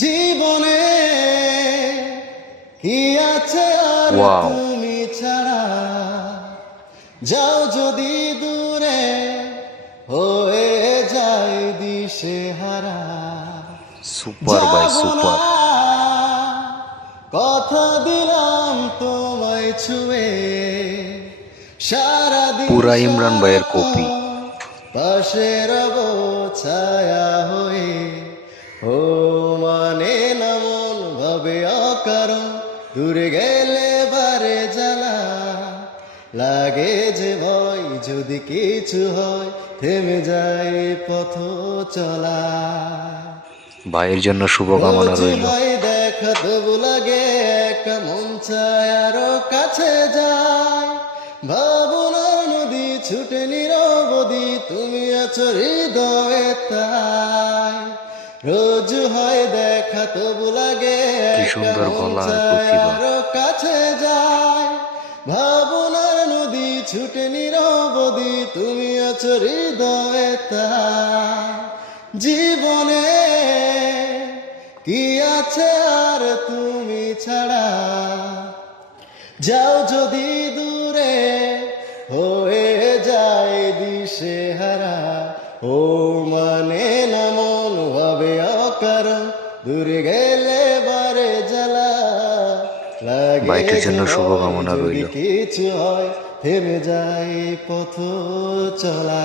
জীবনে কি আছে আর ওয়াও, তুমি ছাড়া, যাও যদি দূরে হয়ে যায় দিশেহারা। সুপার ভাই, যাব না, সুপার। কথা দিলাম তোমায় ছুঁয়ে, সারাদিন পুরা ইমরান ভাইয়ের কপি। সারাক্ষণ পাশে রব ছায়া হয়ে। ও মানে না মন ভাবে অকারণ, দূরে গেলে বারে জ্বালা লাগে যে ভয়, যদি কিছু হয় থেমে যায় পথ চলা। ভাইয়ের জন্য শুভকামনা রোজ রইল। হয় দেখা তবু লাগে একা, মন চায় আরো কাছে যায়। ভাবনার নদী ছুটে নিরবধি, তুমি আছো হৃদয়ে তাই। রোজ হয় দেখা তবু লাগে কি একা, সুন্দর মন গলা আর চায় প্রতিভা। আরো কাছে যায়। ভাবনার নদী ছুটে নিরবধি, তুমি আছো হৃদয়ে তাই। জীবনে কি আছে আর তুমি ছাড়া, যাও যদি দূরে হয়ে যায় দিশেহারা। ও মানে না মন ভাবে অকারণ, দূরে গেলে বারে জ্বালা লাগে ভাইটির যে জন্য ভয়, শুভকামনা যদি রইল। কিছু হয় থেমে যায় পথ চলা।